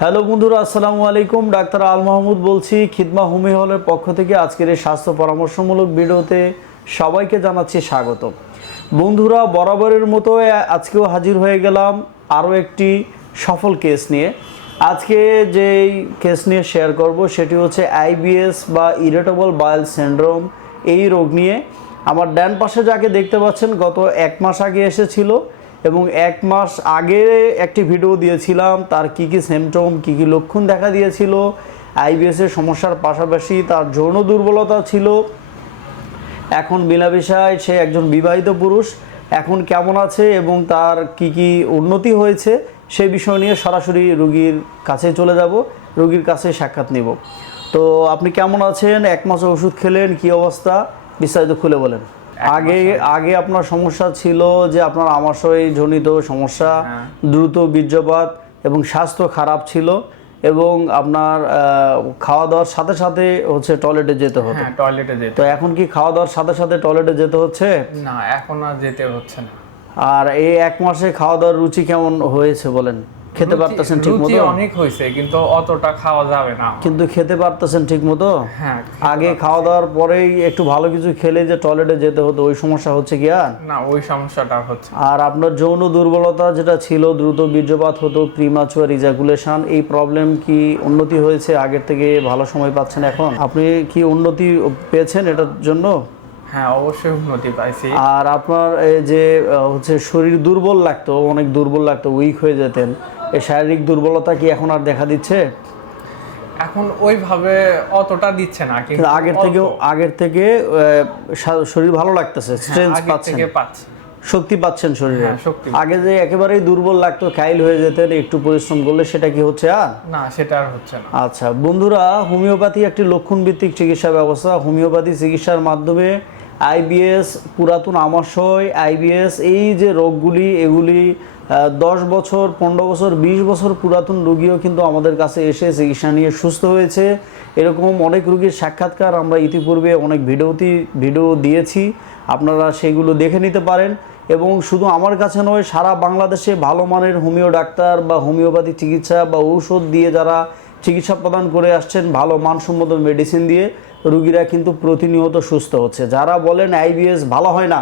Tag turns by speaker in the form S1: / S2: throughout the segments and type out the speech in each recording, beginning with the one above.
S1: Hello বন্ধুরা, আসসালামু আলাইকুম। ডাক্তার আল মাহমুদ বলছি, খিদমা হোমি হলের পক্ষ থেকে আজকের এই স্বাস্থ্য পরামর্শমূলক ভিডিওতে সবাইকে জানাচ্ছি স্বাগত বন্ধুরা, বরাবরের মতো আজকেও হাজির হয়ে গেলাম আরও একটি সফল কেস নিয়ে। আজকে যেই কেস নিয়ে শেয়ার করব সেটি হচ্ছে আইবিএস বা ইরিটেবল বায়াল সিন্ড্রোম, এই রোগ নিয়ে। আমার ডান পাশে যাকে দেখতে পাচ্ছেন, গত এক মাস আগে এসেছিল। এবং এক মাস আগে একটি ভিডিও দিয়েছিলাম, তার কি কি সিমটম কি কি লক্ষণ দেখা দিয়েছিল আইবিএস এর সমস্যার পাশাপাশি তার যৌন দুর্বলতা ছিল। এখন বিলাবিশায় সে একজন বিবাহিত পুরুষ, এখন কেমন আছে এবং তার কি কি উন্নতি হয়েছে সেই বিষয় নিয়ে সরাসরি রুগীর কাছে চলে যাব, রুগীর কাছে সাক্ষাৎ নিব। তো আপনি কেমন আছেন? এক মাস ওষুধ খেলেন, কি অবস্থা? বিস্তারিত খুলে বলেন। আগে আগে। আপনার সমস্যা ছিল যে আপনার আমাশয় জনিত সমস্যা
S2: হ্যাঁ।
S1: দ্রুত বীর্যপাত এবং স্বাস্থ্য খারাপ ছিল এবং আপনার আহ, খাওয়া দাওয়ার সাথে সাথে হচ্ছে টয়লেটে যেতে হতো।
S2: হ্যাঁ টয়লেটে যেতে
S1: তো এখন কি খাওয়া দাওয়ার সাথে সাথে টয়লেটে যেতে হচ্ছে?
S2: না এখন আর যেতে হচ্ছে না।
S1: আর এই এক মাসে খাওয়া দাওয়ার রুচি কেমন হয়েছে বলেন? খেতে পারতেছেন ঠিক মতো?
S2: অনেক হয়েছে কিন্তু অতটা খাওয়া যাবে না।
S1: কিন্তু খেতে পারতেছেন ঠিক মতো?
S2: হ্যাঁ
S1: আগে খাওয়া দাওয়ার পরেই একটু ভালো কিছু খেলে যে টয়লেটে যেতে হতো ওই সমস্যা হচ্ছে কি আর?
S2: না ওই সমস্যাটা হচ্ছে।
S1: আর আপনার যৌন দুর্বলতা যেটা ছিল দ্রুত বীর্যপাত হতো প্রিমাচুয়ার ইজাকুলেশন এই প্রবলেম কি উন্নতি হয়েছে আগের থেকে ভালো সময় পাচ্ছেন এখন? আপনি কি উন্নতি পেয়েছেন এটার জন্য?
S2: হ্যাঁ অবশ্যই উন্নতি পাইছি।
S1: আর আপনার এই যে হচ্ছে শরীর দুর্বল লাগতো অনেক দুর্বল লাগতো উইক হয়ে যেতেন। এই শারীরিক দুর্বলতা কি এখন আর দেখা দিচ্ছে?
S2: এখন ওইভাবে অতটা দিচ্ছে না কিন্তু
S1: আগের থেকে আগের থেকে শরীর ভালো লাগতেছে স্ট্রেংথ
S2: হ্যাঁ,
S1: পাচ্ছেন। শক্তি পাচ্ছেন শরীরে।
S2: হ্যাঁ,
S1: আগে যে একেবারেই দুর্বল লাগতো কাইল হয়ে যেতেন একটু পরিশ্রম করলে সেটা কি হচ্ছে আর?
S2: না সেটা আর হচ্ছে না।
S1: আচ্ছা বন্ধুরা হোমিওপ্যাথি একটি লক্ষণ ভিত্তিক চিকিৎসা ব্যবস্থা। হোমিওপ্যাথি চিকিৎসার মাধ্যমে আইবিএস পুরাতন আমাশয় আইবিএস এই যে রোগগুলি এগুলি দশ বছর, পনেরো বছর, বিশ বছর পুরাতন রুগীও কিন্তু আমাদের কাছে এসে চিকিৎসা নিয়ে সুস্থ হয়েছে। এরকম অনেক রুগীর সাক্ষাৎকার আমরা ইতিপূর্বে অনেক ভিডিওতে ভিডিও দিয়েছি। আপনারা সেগুলো দেখে নিতে পারেন। এবং শুধু আমার কাছে নয়, সারা বাংলাদেশে ভালো মানের হোমিও ডাক্তার বা হোমিওপ্যাথি চিকিৎসা বা ঔষধ দিয়ে যারা চিকিৎসা প্রদান করে আসছেন, ভালো মানসম্মত মেডিসিন দিয়ে রুগীরা কিন্তু প্রতিনিয়ত সুস্থ হচ্ছে। যারা বলেন আইবিএস ভালো হয় না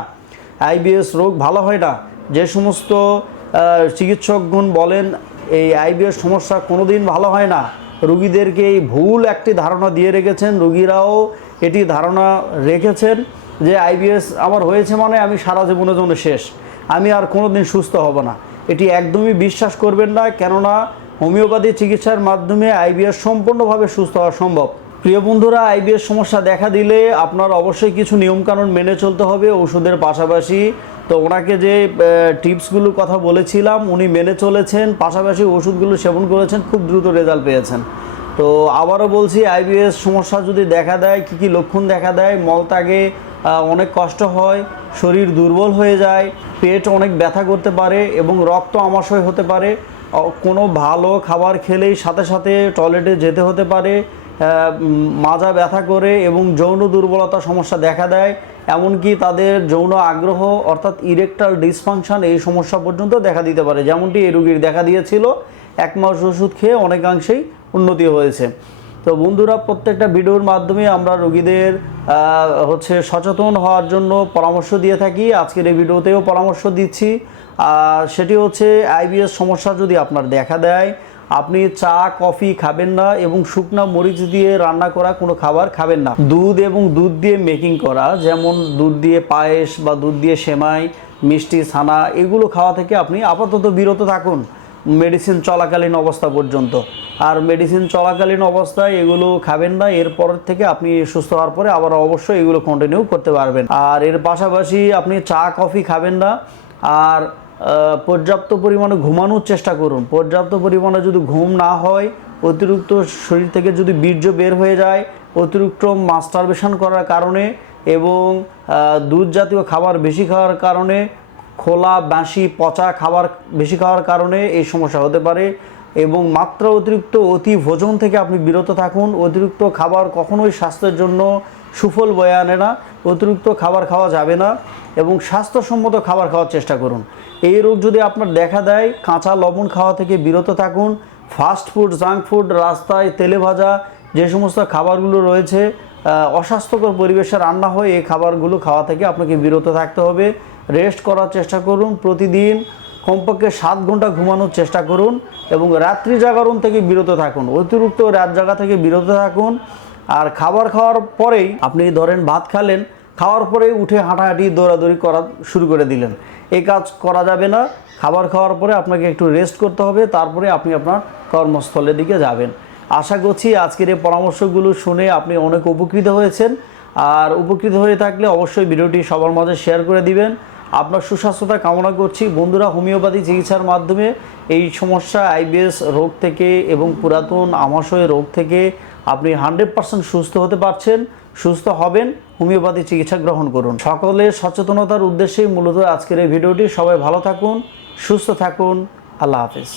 S1: আইবিএস রোগ ভালো হয় না, যে সমস্ত চিকিৎসকগণ বলেন, এই আইবিএস সমস্যা কোনোদিন ভালো হয় না। রুগীদেরকে এই ভুল একটি ধারণা দিয়ে রেখেছেন। রুগীরাও এটি ধারণা রেখেছেন যে আইবিএস আমার হয়েছে মানে আমি সারা জীবনের জন্য শেষ। আমি আর কোনো দিন সুস্থ হব না। এটি একদমই বিশ্বাস করবেন না, কেননা হোমিওপ্যাথি চিকিৎসার মাধ্যমে আইবিএস সম্পূর্ণভাবে সুস্থ হওয়া সম্ভব। প্রিয় বন্ধুরা আইবিএস সমস্যা দেখা দিলে আপনার অবশ্যই কিছু নিয়মকানুন মেনে চলতে হবে ওষুধের পাশাপাশি। তো ওনাকে যে টিপসগুলোর কথা বলেছিলাম, উনি মেনে চলেছেন, পাশাপাশি ওষুধগুলো সেবন করেছেন, খুব দ্রুত রেজাল্ট পেয়েছেন। তো আবারও বলছি আইবিএস সমস্যা যদি দেখা দেয়, কি কি লক্ষণ দেখা দেয়, মলত্যাগে অনেক কষ্ট হয়, শরীর দুর্বল হয়ে যায়, পেট অনেক ব্যথা করতে পারে এবং রক্ত আমাশয় হতে পারে কোনো ভালো খাবার খেলেই সাথে সাথে টয়লেটে যেতে হতে পারে মাজা ব্যথা করে এবং যৌন দুর্বলতা সমস্যা দেখা দেয়, এমনকি তাদের যৌন আগ্রহ অর্থাৎ ইরেকটাল ডিসফাংশন এই সমস্যা পর্যন্ত দেখা দিতে পারে। যেমনটি এই রুগীর দেখা দিয়েছিল, এক মাস ওষুধ খেয়ে অনেকাংশেই উন্নতি হয়েছে। তো বন্ধুরা, প্রত্যেকটা ভিডিওর মাধ্যমে আমরা রোগীদের হচ্ছে সচেতন হওয়ার জন্য পরামর্শ দিয়ে থাকি। আজকের এই ভিডিওতেও পরামর্শ দিচ্ছি। সেটি হচ্ছে আইবিএস সমস্যা যদি আপনার দেখা দেয় আপনি চা, কফি খাবেন না এবং শুকনা মরিচ দিয়ে রান্না করা কোনো খাবার খাবেন না। দুধ এবং দুধ দিয়ে মেকিং করা, যেমন দুধ দিয়ে পায়েস বা দুধ দিয়ে সেমাই, মিষ্টি, ছানা, এগুলো খাওয়া থেকে আপনি আপাতত বিরত থাকুন। মেডিসিন চলাকালীন অবস্থা পর্যন্ত। আর মেডিসিন চলাকালীন অবস্থায় এগুলো খাবেন না, এরপর থেকে আপনি সুস্থ হওয়ার পরে আবার অবশ্যই এগুলো কন্টিনিউ করতে পারবেন। আর এর পাশাপাশি আপনি চা, কফি খাবেন না, আর পর্যাপ্ত পরিমাণে ঘুমানোর চেষ্টা করুন। পর্যাপ্ত পরিমাণে যদি ঘুম না হয়, অতিরিক্ত শরীর থেকে যদি বীর্য বের হয়ে যায়, অতিরিক্ত মাস্টারবেশন করার কারণে এবং দুধ জাতীয় খাবার বেশি খাওয়ার কারণে, খোলা বাঁশি, পচা খাবার বেশি খাওয়ার কারণে এই সমস্যা হতে পারে এবং মাত্রা অতিরিক্ত অতি ভোজন থেকে আপনি বিরত থাকুন। অতিরিক্ত খাবার কখনোই স্বাস্থ্যের জন্য সুফল বয়ে আনে না, অতিরিক্ত খাবার খাওয়া যাবে না এবং স্বাস্থ্যসম্মত খাবার খাওয়ার চেষ্টা করুন। এই রোগ যদি আপনার দেখা দেয়, কাঁচা লবণ খাওয়া থেকে বিরত থাকুন ফাস্ট ফুড জাঙ্ক ফুড রাস্তায় তেলে ভাজা যে সমস্ত খাবারগুলো রয়েছে অস্বাস্থ্যকর পরিবেশে রান্না হয় এই খাবারগুলো খাওয়া থেকে আপনাকে বিরত থাকতে হবে। রেস্ট করার চেষ্টা করুন, প্রতিদিন কমপক্ষে সাত ঘণ্টা ঘুমানোর চেষ্টা করুন এবং রাত্রি জাগরণ থেকে বিরত থাকুন। অতিরিক্ত রাত জাগা থেকে বিরত থাকুন। আর খাবার খাওয়ার পরেই আপনি ধরেন ভাত খালেন, খাওয়ার পরেই উঠে হাঁটাহাঁটি, দৌড়াদৌড়ি করা শুরু করে দিলেন। এই কাজ করা যাবে না, খাবার খাওয়ার পরে আপনাকে একটু রেস্ট করতে হবে, তারপরে আপনি আপনার কর্মস্থলের দিকে যাবেন। আশা করছি আজকের এই পরামর্শগুলো শুনে আপনি অনেক উপকৃত হয়েছেন। আর উপকৃত হয়ে থাকলে অবশ্যই ভিডিওটি সবার মাঝে শেয়ার করে দিবেন। আপনার সুস্বাস্থ্যতা কামনা করছি। বন্ধুরা, হোমিওপ্যাথি চিকিৎসার মাধ্যমে এই সমস্যা আইবিএস রোগ থেকে এবং পুরাতন আমাশয় রোগ থেকে আপনি হান্ড্রেড পার্সেন্ট সুস্থ হতে পারছেন, সুস্থ হবেন, হোমিওপ্যাথি চিকিৎসা গ্রহণ করুন। সকলের সচেতনতার উদ্দেশ্যেই মূলত আজকের এই ভিডিওটি। সবাই ভালো থাকুন, সুস্থ থাকুন। আল্লাহ হাফিজ।